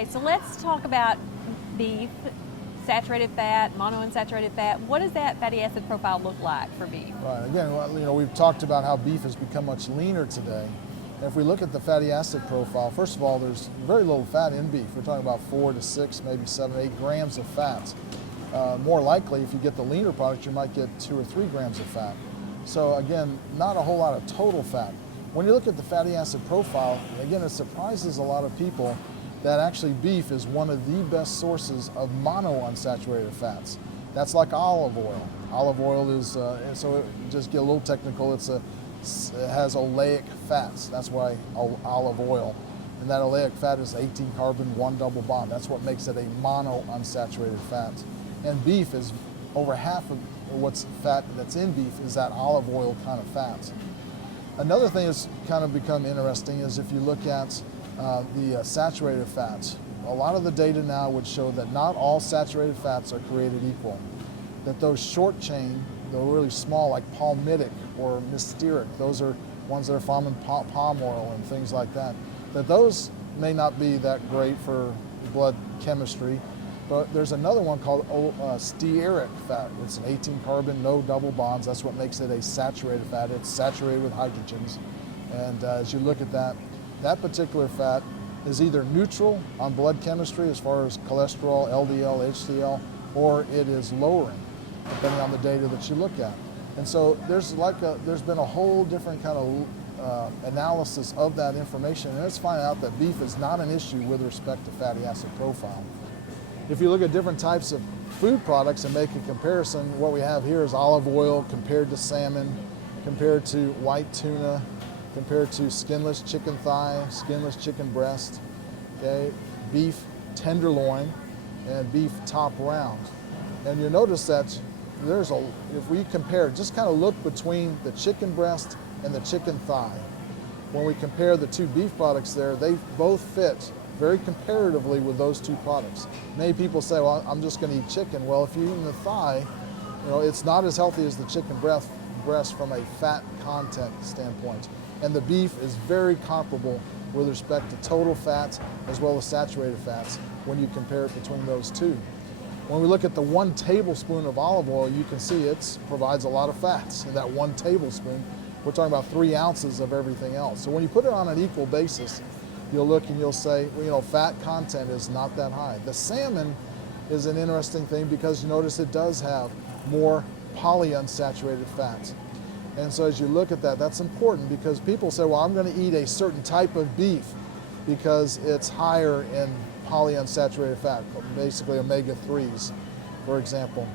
Okay, so let's talk about beef, saturated fat, monounsaturated fat. What does that fatty acid profile look like for beef? Right. Again, we've talked about how beef has become much leaner today. And if we look at the fatty acid profile, first of all, there's very little fat in beef. We're talking about 4 to 6, maybe 7, 8 grams of fat. More likely, if you get the leaner product, you might get 2 or 3 grams of fat. So again, not a whole lot of total fat. When you look at the fatty acid profile, again, it surprises a lot of people that actually beef is one of the best sources of monounsaturated fats. That's like olive oil. Olive oil is, so just get a little technical, it has oleic fats. That's why olive oil. And that oleic fat is 18 carbon, 1 double bond. That's what makes it a monounsaturated fat. And beef is over half of what's fat that's in beef is that olive oil kind of fat. Another thing that's kind of become interesting is if you look at the saturated fats. A lot of the data now would show that not all saturated fats are created equal. That those short chain, the really small like palmitic or mysteric, those are ones that are found in palm oil and things like that, that those may not be that great for blood chemistry. But there's another one called stearic fat. It's an 18 carbon, no double bonds. That's what makes it a saturated fat. It's saturated with hydrogens. And as you look at that, that particular fat is either neutral on blood chemistry as far as cholesterol, LDL, HDL, or it is lowering, depending on the data that you look at. And so there's been a whole different kind of analysis of that information, and it's finding out that beef is not an issue with respect to fatty acid profile. If you look at different types of food products and make a comparison, what we have here is olive oil compared to salmon, compared to white tuna, compared to skinless chicken thigh, skinless chicken breast, okay, beef tenderloin, and beef top round. And you'll notice that if we compare, just kind of look between the chicken breast and the chicken thigh. When we compare the two beef products there, they both fit very comparatively with those two products. Many people say, well, I'm just going to eat chicken. Well, if you're eating the thigh, it's not as healthy as the chicken breast from a fat content standpoint. And the beef is very comparable with respect to total fats as well as saturated fats when you compare it between those two. When we look at the 1 tablespoon of olive oil, you can see it provides a lot of fats in that 1 tablespoon. We're talking about 3 ounces of everything else. So when you put it on an equal basis, you'll look and you'll say, well, fat content is not that high. The salmon is an interesting thing because you notice it does have more polyunsaturated fats. And so as you look at that, that's important because people say, well, I'm going to eat a certain type of beef because it's higher in polyunsaturated fat, basically omega-3s, for example.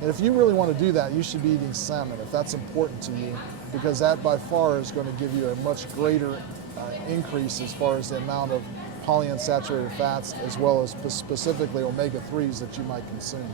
And if you really want to do that, you should be eating salmon if that's important to you, because that by far is going to give you a much greater increase as far as the amount of polyunsaturated fats as well as specifically omega-3s that you might consume.